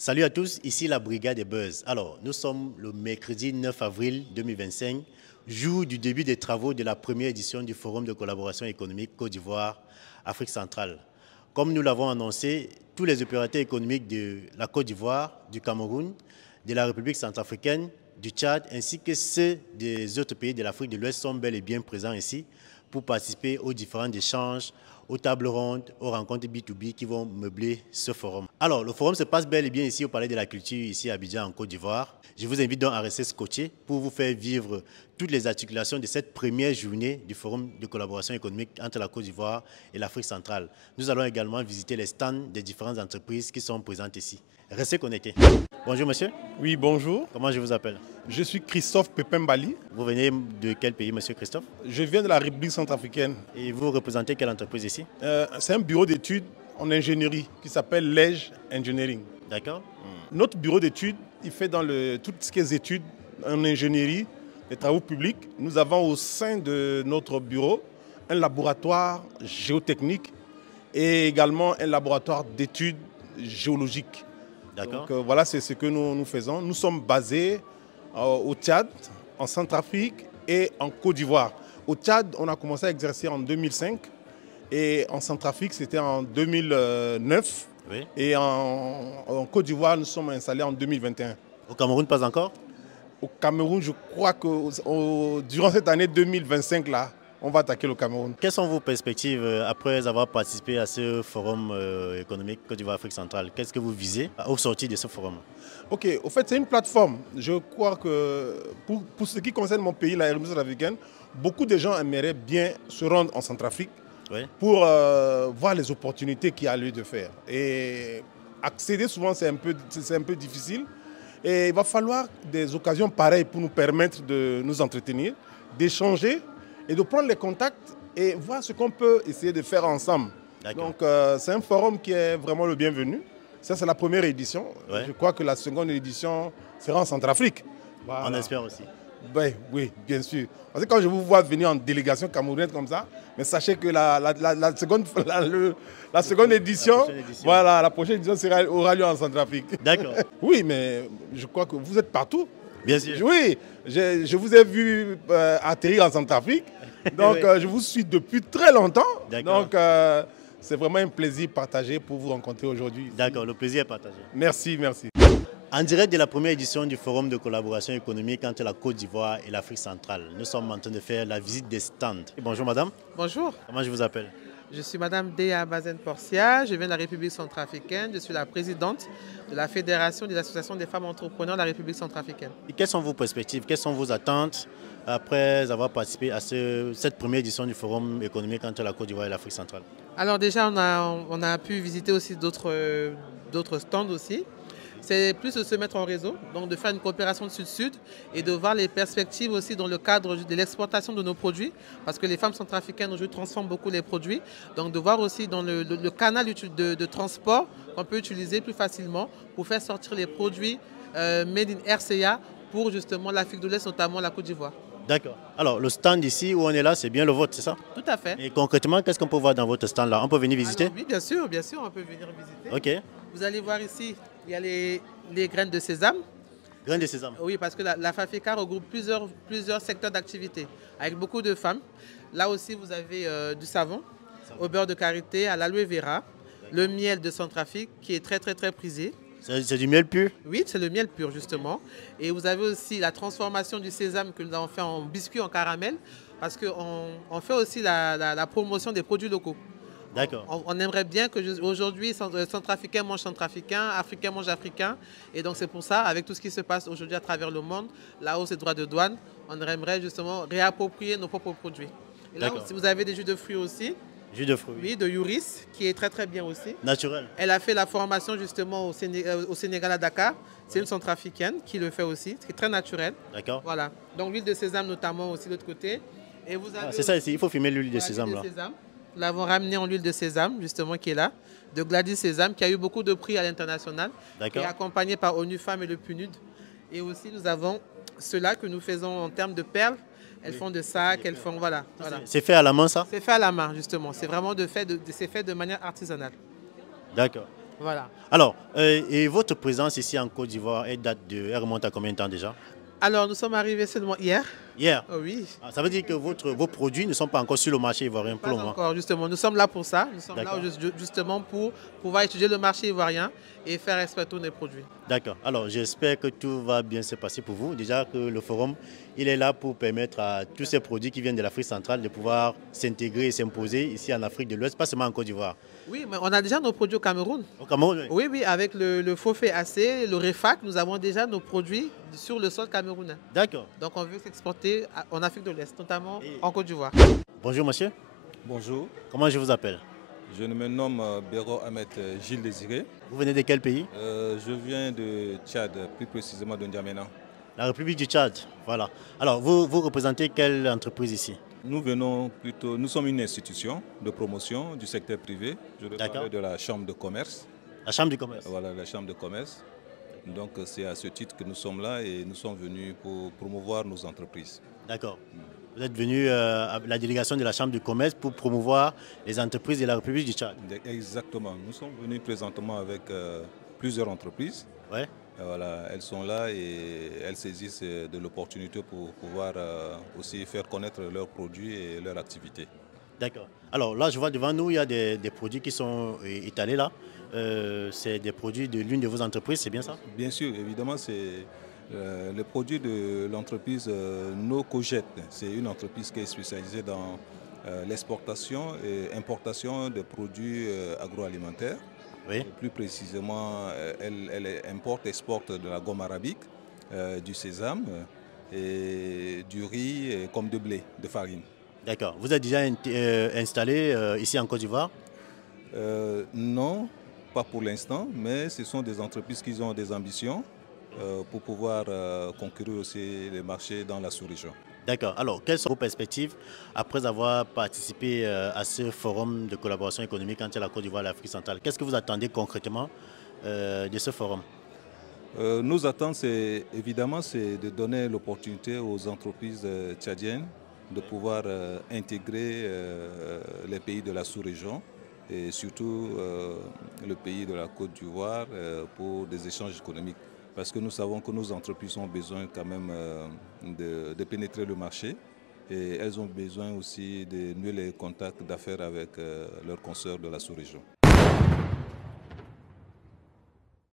Salut à tous, ici la Brigade des Buzz. Alors, nous sommes le mercredi 9 avril 2025, jour du début des travaux de la première édition du Forum de collaboration économique Côte d'Ivoire-Afrique centrale. Comme nous l'avons annoncé, tous les opérateurs économiques de la Côte d'Ivoire, du Cameroun, de la République centrafricaine, du Tchad, ainsi que ceux des autres pays de l'Afrique de l'Ouest sont bel et bien présents ici pour participer aux différents échanges, aux tables rondes, aux rencontres B2B qui vont meubler ce forum. Alors, le forum se passe bel et bien ici au Palais de la Culture, ici à Abidjan, en Côte d'Ivoire. Je vous invite donc à rester scotché pour vous faire vivre toutes les articulations de cette première journée du Forum de collaboration économique entre la Côte d'Ivoire et l'Afrique centrale. Nous allons également visiter les stands des différentes entreprises qui sont présentes ici. Restez connectés. Bonjour monsieur. Oui, bonjour. Comment je vous appelle? Je suis Christophe Pepembali. Vous venez de quel pays, monsieur Christophe? Je viens de la République centrafricaine. Et vous représentez quelle entreprise ici? C'est un bureau d'études en ingénierie qui s'appelle LEG Engineering. D'accord. Notre bureau d'études, il fait dans tout ce qui est études en ingénierie, les travaux publics. Nous avons au sein de notre bureau un laboratoire géotechnique et également un laboratoire d'études géologiques. D'accord. Donc voilà, c'est ce que nous faisons. Nous sommes basés au Tchad, en Centrafrique et en Côte d'Ivoire. Au Tchad, on a commencé à exercer en 2005 et en Centrafrique, c'était en 2009. Oui. Et en Côte d'Ivoire, nous sommes installés en 2021. Au Cameroun, pas encore? Au Cameroun, je crois que durant cette année 2025, là, on va attaquer le Cameroun. Quelles sont vos perspectives après avoir participé à ce forum économique Côte d'Ivoire-Afrique centrale? Qu'est-ce que vous visez au sortir de ce forum? Ok, au fait, c'est une plateforme. Je crois que pour ce qui concerne mon pays, la République centrafricaine, beaucoup de gens aimeraient bien se rendre en Centrafrique, oui, pour voir les opportunités qu'il y a lieu de faire. Et accéder souvent, c'est un peu difficile. Et il va falloir des occasions pareilles pour nous permettre de nous entretenir, d'échanger et de prendre les contacts et voir ce qu'on peut essayer de faire ensemble. Donc c'est un forum qui est vraiment le bienvenu. Ça, c'est la première édition. Ouais. Je crois que la seconde édition sera en Centrafrique. Voilà. On espère aussi. Ben, oui, bien sûr. Parce que quand je vous vois venir en délégation camerounaise comme ça, mais sachez que la seconde édition, voilà, la prochaine édition aura lieu en Centrafrique. D'accord. Oui, mais je crois que vous êtes partout. Bien sûr. Oui, je vous ai vu atterrir en Centrafrique. Donc, oui, je vous suis depuis très longtemps. Donc, c'est vraiment un plaisir partagé pour vous rencontrer aujourd'hui. D'accord, le plaisir est partagé. Merci, merci. En direct de la première édition du Forum de collaboration économique entre la Côte d'Ivoire et l'Afrique centrale, nous sommes en train de faire la visite des stands. Bonjour madame. Bonjour. Comment je vous appelle? Je suis madame Déa Bazen-Portia, je viens de la République centrafricaine, je suis la présidente de la Fédération des associations des femmes entrepreneurs de la République centrafricaine. Et quelles sont vos perspectives, quelles sont vos attentes après avoir participé à cette première édition du Forum économique entre la Côte d'Ivoire et l'Afrique centrale? Alors déjà, on a pu visiter aussi d'autres stands aussi. C'est plus de se mettre en réseau, donc de faire une coopération de sud-sud et de voir les perspectives aussi dans le cadre de l'exportation de nos produits, parce que les femmes centrafricaines aujourd'hui transforment beaucoup les produits, donc de voir aussi dans le canal de transport qu'on peut utiliser plus facilement pour faire sortir les produits made in RCA pour justement l'Afrique de l'Est, notamment la Côte d'Ivoire. D'accord. Alors, le stand ici où on est là, c'est bien le vôtre, c'est ça? Tout à fait. Et concrètement, qu'est-ce qu'on peut voir dans votre stand là? On peut venir visiter? Alors, oui, bien sûr, on peut venir visiter. Ok. Vous allez voir ici, il y a les graines de sésame. Graines de sésame? Oui, parce que la FAFECA regroupe plusieurs secteurs d'activité, avec beaucoup de femmes. Là aussi, vous avez du savon, au beurre de karité, à l'aloe vera, le miel de Centrafrique, qui est très, très, très prisé. C'est du miel pur? Oui, c'est le miel pur, justement. Et vous avez aussi la transformation du sésame que nous avons fait en biscuit en caramel, parce qu'on fait aussi la promotion des produits locaux. D'accord. On aimerait bien que aujourd'hui, Centrafricains mangent centrafricains, Africains mangent africains. Et donc c'est pour ça, avec tout ce qui se passe aujourd'hui à travers le monde, la hausse des droits de douane, on aimerait justement réapproprier nos propres produits. Et là, si vous avez des jus de fruits aussi. Jus de fruits? Oui, de Youris, qui est très très bien aussi. Naturel. Elle a fait la formation justement au Sénégal à Dakar. C'est une centrafricaine qui le fait aussi, qui est très naturel. D'accord. Voilà. Donc l'huile de sésame notamment aussi de l'autre côté. C'est ça ici, il faut fumer l'huile de sésame là. Nous l'avons ramené en huile de sésame, justement, qui est là, de Gladys Sésame, qui a eu beaucoup de prix à l'international, qui est accompagné par ONU Femmes et le PNUD. Et aussi, nous avons ceux-là que nous faisons en termes de perles. Elles font de sacs, elles font, voilà. C'est fait à la main, ça? C'est fait à la main, justement. C'est vraiment fait de manière artisanale. D'accord. Voilà. Alors, et votre présence ici en Côte d'Ivoire, elle remonte à combien de temps déjà? Alors, nous sommes arrivés seulement hier. Hier? Oh oui. Ah, ça veut dire que vos produits ne sont pas encore sur le marché ivoirien pour Pas le moment? encore, justement. Nous sommes là pour ça. Nous sommes là justement pour pouvoir étudier le marché ivoirien et faire exploiter nos produits. D'accord. Alors, j'espère que tout va bien se passer pour vous. Déjà que le forum, il est là pour permettre à tous ces produits qui viennent de l'Afrique centrale de pouvoir s'intégrer et s'imposer ici en Afrique de l'Ouest, pas seulement en Côte d'Ivoire. Oui, mais on a déjà nos produits au Cameroun. Au Cameroun, oui. Oui, oui, avec le Fofé AC, le REFAC, nous avons déjà nos produits sur le sol camerounais. D'accord. Donc on veut s'exporter en Afrique de l'Est, notamment en Côte d'Ivoire. Bonjour monsieur. Bonjour. Comment je vous appelle? Je me nomme Béro Ahmed Gilles Désiré. Vous venez de quel pays? Je viens de Tchad, plus précisément de N'Djamena. La République du Tchad, voilà. Alors, vous représentez quelle entreprise ici? Nous sommes une institution de promotion du secteur privé. Je vais parler de la Chambre de commerce. La Chambre du commerce? Voilà, la Chambre de commerce. Donc c'est à ce titre que nous sommes là et nous sommes venus pour promouvoir nos entreprises. D'accord. Vous êtes venu à la délégation de la Chambre du commerce pour promouvoir les entreprises de la République du Tchad? Exactement. Nous sommes venus présentement avec plusieurs entreprises. Ouais. Voilà, elles sont là et elles saisissent de l'opportunité pour pouvoir aussi faire connaître leurs produits et leurs activités. D'accord. Alors là, je vois devant nous, il y a des produits qui sont étalés là. C'est des produits de l'une de vos entreprises, c'est bien ça? Bien sûr, évidemment, c'est le produit de l'entreprise NoCojet. C'est une entreprise qui est spécialisée dans l'exportation et importation de produits agroalimentaires. Oui. Plus précisément, elle importe et exporte de la gomme arabique, du sésame et du riz comme de blé, de farine. D'accord. Vous êtes déjà installé ici en Côte d'Ivoire? Non, pas pour l'instant, mais ce sont des entreprises qui ont des ambitions pour pouvoir concourir aussi les marchés dans la sous-région. D'accord. Alors, quelles sont vos perspectives après avoir participé à ce forum de collaboration économique entre la Côte d'Ivoire et l'Afrique centrale? Qu'est-ce que vous attendez concrètement de ce forum? Nos attentes, c'est de donner l'opportunité aux entreprises tchadiennes de pouvoir intégrer les pays de la sous-région et surtout le pays de la Côte d'Ivoire pour des échanges économiques. Parce que nous savons que nos entreprises ont besoin quand même de pénétrer le marché et elles ont besoin aussi de nouer les contacts d'affaires avec leurs consoeurs de la sous-région.